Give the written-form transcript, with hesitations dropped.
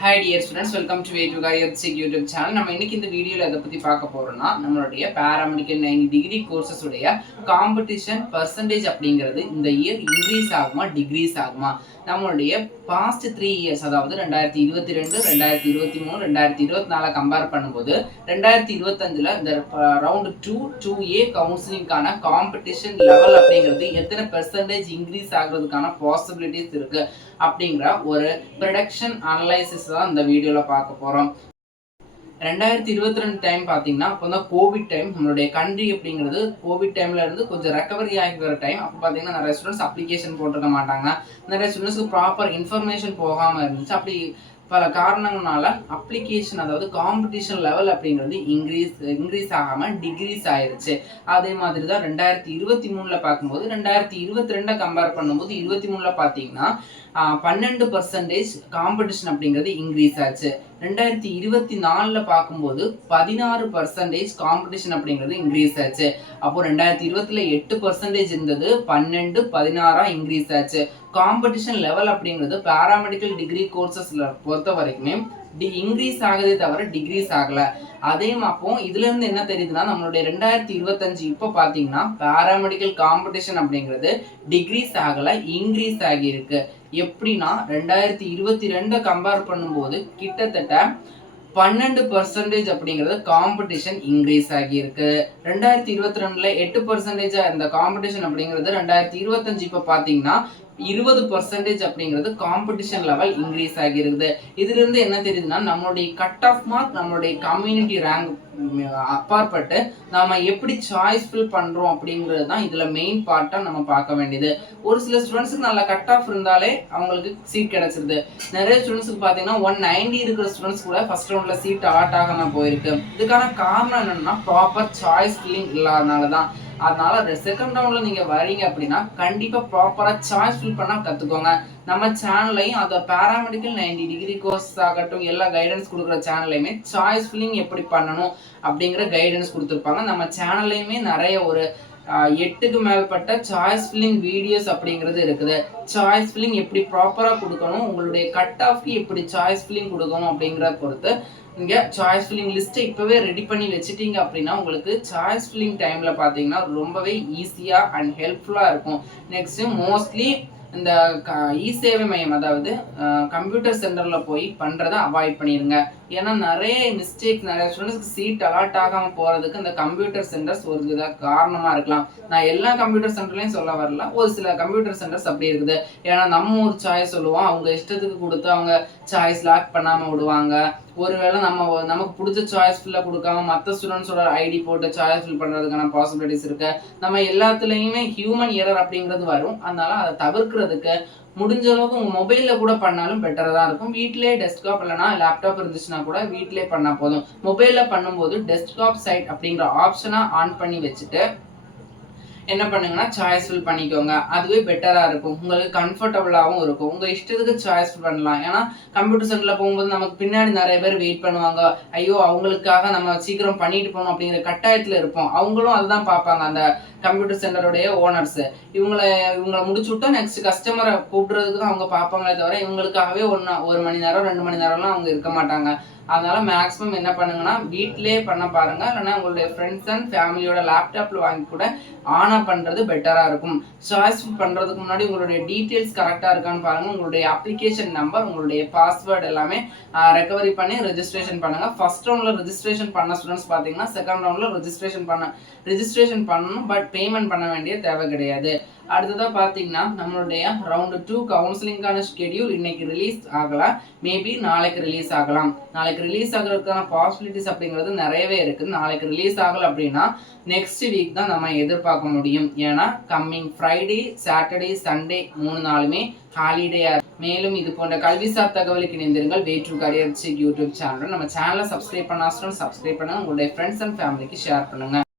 Hi dear students, welcome to Way to Career YouTube channel. நம்ம இன்னைக்கு இந்த வீடியோல எதை பத்தி பார்க்க போறோம்னா நம்மளுடைய பாராமெடிக்கல் 90 டிகிரி கோர்சஸ் உடைய காம்படிஷன் பர்சன்டேஜ் அப்படிங்கிறது இந்த இயர் இன்க்ரீஸ் ஆகுமா டிக்ரீஸ் ஆகுமா நம்மளுடைய பாஸ்ட் 3 இயர்ஸ் அதாவது 2022 2023 2024 கம்பேர் பண்ணும்போது 2025ல இந்த ரவுண்ட் 2A கவுன்சிலிங்கான காம்படிஷன் லெவல் அப்படிங்கிறது எத்தனை பெர்சன்டேஜ் இன்க்ரீஸ் ஆகிறதுக்கான பாசிபிலிட்டிஸ் இருக்கு அப்படிங்கிற ஒரு ப்ரொடக்ஷன் அனலைசிஸ் தான் இந்த வீடியோல பார்க்க போறோம். 2022 டைம் பார்த்தீங்கன்னா அப்போ தான் கோவிட் டைம். நம்மளுடைய கண்ட்ரி அப்படிங்கிறது கோவிட் டைம்ல இருந்து கொஞ்சம் ரெக்கவரி ஆகி வர டைம். அப்போ பார்த்தீங்கன்னா நிறைய ஸ்டூடெண்ட்ஸ் அப்ளிகேஷன் போட்டிருக்க மாட்டாங்க, நிறைய ஸ்டூடெண்ட்ஸ்க்கு ப்ராப்பர் இன்ஃபர்மேஷன் போகாமல் இருந்துச்சு. அப்படி பல காரணங்களால அப்ளிகேஷன் அதாவது காம்படிஷன் லெவல் அப்படிங்கிறது இன்க்ரீஸ் ஆகாமல் டிக்ரீஸ் ஆயிருச்சு. அதே மாதிரி தான் 2023ல பார்க்கும்போது 2022 கம்பேர் பண்ணும்போது 23ல பார்த்தீங்கன்னா 12% காம்படிஷன் அப்படிங்கிறது இன்க்ரீஸ் ஆச்சு. 2024ல பார்க்கும்போது 16% காம்படிஷன் அப்படிங்கிறது இன்க்ரீஸ் ஆச்சு. அப்போ 2020ல 8% இருந்தது, 12 16 இன்க்ரீஸ் ஆச்சு. காம்படிஷன் லெவல் அப்படிங்கிறது பாராமெடிக்கல் டிகிரி கோர்சஸ்ல பொறுத்த வரைக்குமே இன்க்ரீஸ் ஆகுதே தவிர டிக்ரீஸ் ஆகல. அதே அப்போ இதுல இருந்து என்ன தெரியுதுன்னா நம்மளுடைய 2025 இப்போ பாத்தீங்கன்னா பாராமெடிக்கல் காம்படிஷன் அப்படிங்கிறது டிக்ரீஸ் ஆகல, இன்க்ரீஸ் ஆகியிருக்கு. எப்படின்னா 2022 கம்பேர் பண்ணும்போது கிட்டத்தட்ட 12% அப்படிங்கிறது காம்படிஷன் இன்க்ரீஸ் ஆகியிருக்கு. 2022ல 8% இந்த காம்படிஷன் அப்படிங்கிறது 2025 இப்போ பாத்தீங்கன்னா 20% அப்படிங்கிறது காம்படிஷன் லெவல் இன்க்ரீஸ் ஆகிருக்குது. இதுல இருந்து என்ன தெரியுதுன்னா நம்மளுடைய கட் ஆஃப் மார்க் நம்மளுடைய கம்யூனிட்டி ரேங்க் அப்பாற்பட்டு நாம எப்படி சாய்ஸ் ஃபில் பண்றோம் அப்படிங்கிறது தான் இதுல மெயின் பார்ட்டா நம்ம பார்க்க வேண்டியது. ஒரு சில ஸ்டூடெண்ட்ஸுக்கு நல்ல கட் ஆஃப் இருந்தாலே அவங்களுக்கு சீட் கிடைச்சிருது. நிறைய ஸ்டூடெண்ட்ஸுக்கு பாத்தீங்கன்னா 190 இருக்கிற ஸ்டூடெண்ட்ஸ் கூட ஃபர்ஸ்ட் ரவுண்ட்ல சீட் அலாட் ஆகாம போயிருக்கு. இதுக்கான காரணம் என்னன்னா ப்ராப்பர் சாய்ஸ் ஃபில்லிங் இல்லாதனாலதான். அதனால செகண்ட் ரவுண்ட்ல நீங்க வரீங்க அப்படின்னா கண்டிப்பா ப்ராப்பரா சாய்ஸ் ஃபில் பண்ணா கத்துக்கோங்க. நம்ம சேனல்லையும் அந்த பாராமெடிக்கல் 90 டிகிரி கோர்ஸ் ஆகட்டும் எல்லா கைடன்ஸ் கொடுக்குற சேனல்லையுமே சாய்ஸ் ஃபில்லிங் எப்படி பண்ணணும் அப்படிங்கிற கைடன்ஸ் கொடுத்துருப்பாங்க. நம்ம சேனல்லையுமே நிறைய ஒரு 8க்கு மேற்பட்ட சாய்ஸ் ஃபில்லிங் வீடியோஸ் அப்படிங்கிறது இருக்குது. சாய்ஸ் ஃபில்லிங் எப்படி ப்ராப்பரா கொடுக்கணும், உங்களுடைய கட் ஆஃப்க்கு எப்படி சாய்ஸ் ஃபில்லிங் கொடுக்கணும் அப்படிங்கிறத பொறுத்து இங்க சாய்ஸ் ஃபில்லிங் லிஸ்ட்டை இப்பவே ரெடி பண்ணி வச்சுட்டீங்க அப்படின்னா உங்களுக்கு சாய்ஸ் ஃபில்லிங் டைம்ல பாத்தீங்கன்னா ரொம்பவே ஈஸியா அண்ட் ஹெல்ப்ஃபுல்லா இருக்கும். நெக்ஸ்ட் மோஸ்ட்லி இந்த இ சேவை மையம் அதாவது கம்ப்யூட்டர் சென்டர்ல போய் பண்றதை அவாய்ட் பண்ணிடுங்க. ஏன்னா நிறைய மிஸ்டேக் நிறைய ஸ்டூடெண்ட்ஸ்க்கு சீட் அலாட் ஆகாம போறதுக்கு இந்த கம்ப்யூட்டர் சென்டர்ஸ் ஒரு வித காரணமா இருக்கலாம். நான் எல்லா கம்ப்யூட்டர் சென்டர்லையும் சொல்ல வரல, ஒரு சில கம்ப்யூட்டர் சென்டர்ஸ் அப்படி இருக்குது. ஏன்னா நம்ம ஒரு சாய்ஸ் சொல்லுவோம், அவங்க இஷ்டத்துக்கு கொடுத்து அவங்க சாய்ஸ் லாக் பண்ணாம விடுவாங்க. ஒருவேளை நமக்கு பிடிச்ச சாய்ஸ் ஃபில்ல கொடுக்காம மற்ற ஸ்டூடெண்ட்ஸோட ஐடி போட்டு சாய்ஸ் ஃபில் பண்றதுக்கான பாசிபிலிட்டிஸ் இருக்கு. நம்ம எல்லாத்துலயுமே ஹியூமன் எரர் அப்படிங்கிறது வரும். அதனால அதை தவிர்க்கிறதுக்கு முடிஞ்ச அளவுக்கு உங்க மொபைல்ல கூட பண்ணாலும் பெட்டரா தான் இருக்கும். வீட்லயே டெஸ்க்டாப் இல்லைன்னா லேப்டாப் இருந்துச்சுன்னா கூட வீட்லயே பண்ணா போதும். மொபைல்ல பண்ணும்போது டெஸ்க்டாப் சைட் அப்படிங்கிற ஆப்ஷனை ஆன் பண்ணி வச்சுட்டு என்ன பண்ணுங்கன்னா சாய்ஸ் ஃபில் பண்ணிக்கோங்க. அதுவே பெட்டரா இருக்கும், உங்களுக்கு கம்ஃபர்டபுளாகவும் இருக்கும். உங்க இஷ்டத்துக்கு சாய்ஸ் ஃபில் பண்ணலாம். ஏன்னா கம்ப்யூட்டர் சென்டர்ல போகும்போது நமக்கு பின்னாடி நிறைய பேர் வெயிட் பண்ணுவாங்க. ஐயோ அவங்களுக்காக நம்ம சீக்கிரம் பண்ணிட்டு போகணும் அப்படிங்கிற கட்டாயத்துல இருப்போம். அவங்களும் அதுதான் பார்ப்பாங்க. அந்த கம்ப்யூட்டர் சென்டருடைய ஓனர்ஸ் இவங்களை முடிச்சு விட்டா நெக்ஸ்ட் கஸ்டமரை கூப்பிடுறதுக்கு தான் அவங்க பார்ப்பாங்களே தவிர இவங்களுக்காகவே 1 மணி நேரம் 2 மணி நேரம்லாம் அவங்க இருக்க மாட்டாங்க. அதனால மேக்ஸிமம் என்ன பண்ணுங்கன்னா வீட்லயே பண்ண பாருங்க. இல்லைன்னா உங்களுடைய ஃப்ரெண்ட்ஸ் அண்ட் ஃபேமிலியோட லேப்டாப்ல வாங்கி கூட ஆனா பண்றது பெட்டரா இருக்கும். சாய்ஸ் பண்றதுக்கு முன்னாடி உங்களுடைய டீடைல்ஸ் கரெக்டா இருக்கான்னு பாருங்க. உங்களுடைய அப்ளிகேஷன் நம்பர், உங்களுடைய பாஸ்வேர்டு எல்லாமே ரெக்கவரி பண்ணி ரெஜிஸ்ட்ரேஷன் பண்ணுங்க. ஃபர்ஸ்ட் ரவுண்ட்ல ரெஜிஸ்ட்ரேஷன் பண்ண ஸ்டூடெண்ட்ஸ் பாத்தீங்கன்னா செகண்ட் ரவுண்ட்ல ரெஜிஸ்ட்ரேஷன் பண்ணணும், பட் பேமெண்ட் பண்ண வேண்டிய தேவை கிடையாது. அடுத்ததா பாத்தீங்கன்னா நம்மளுடைய ரவுண்ட் 2 கவுன்சிலிங்கான ஷெட்யூல் இன்னைக்கு ரிலீஸ் ஆகலாம், மேபி நாளைக்கு ரிலீஸ் ஆகலாம். நாளைக்கு ரிலீஸ் ஆகிறதுக்கான பாசிபிலிட்டிஸ் அப்படிங்கிறது நிறையவே இருக்குது. நாளைக்கு ரிலீஸ் ஆகல அப்படின்னா நெக்ஸ்ட் வீக் தான் நம்ம எதிர்பார்க்க முடியும். ஏன்னா கம்மிங் ஃப்ரைடே, சாட்டர்டே, சண்டே 3 நாளுமே ஹாலிடேயா. மேலும் இது போன்ற கல்விசார் தகவலுக்கு இணைந்திருங்கள். Way to career YouTube channel. நம்ம சேனலை சப்ஸ்கிரைப் பண்ண சப்ஸ்கிரைப் பண்ணுங்க, உங்களுடைய ஃப்ரெண்ட்ஸ் அண்ட் ஃபேமிலிக்கு ஷேர் பண்ணுங்க.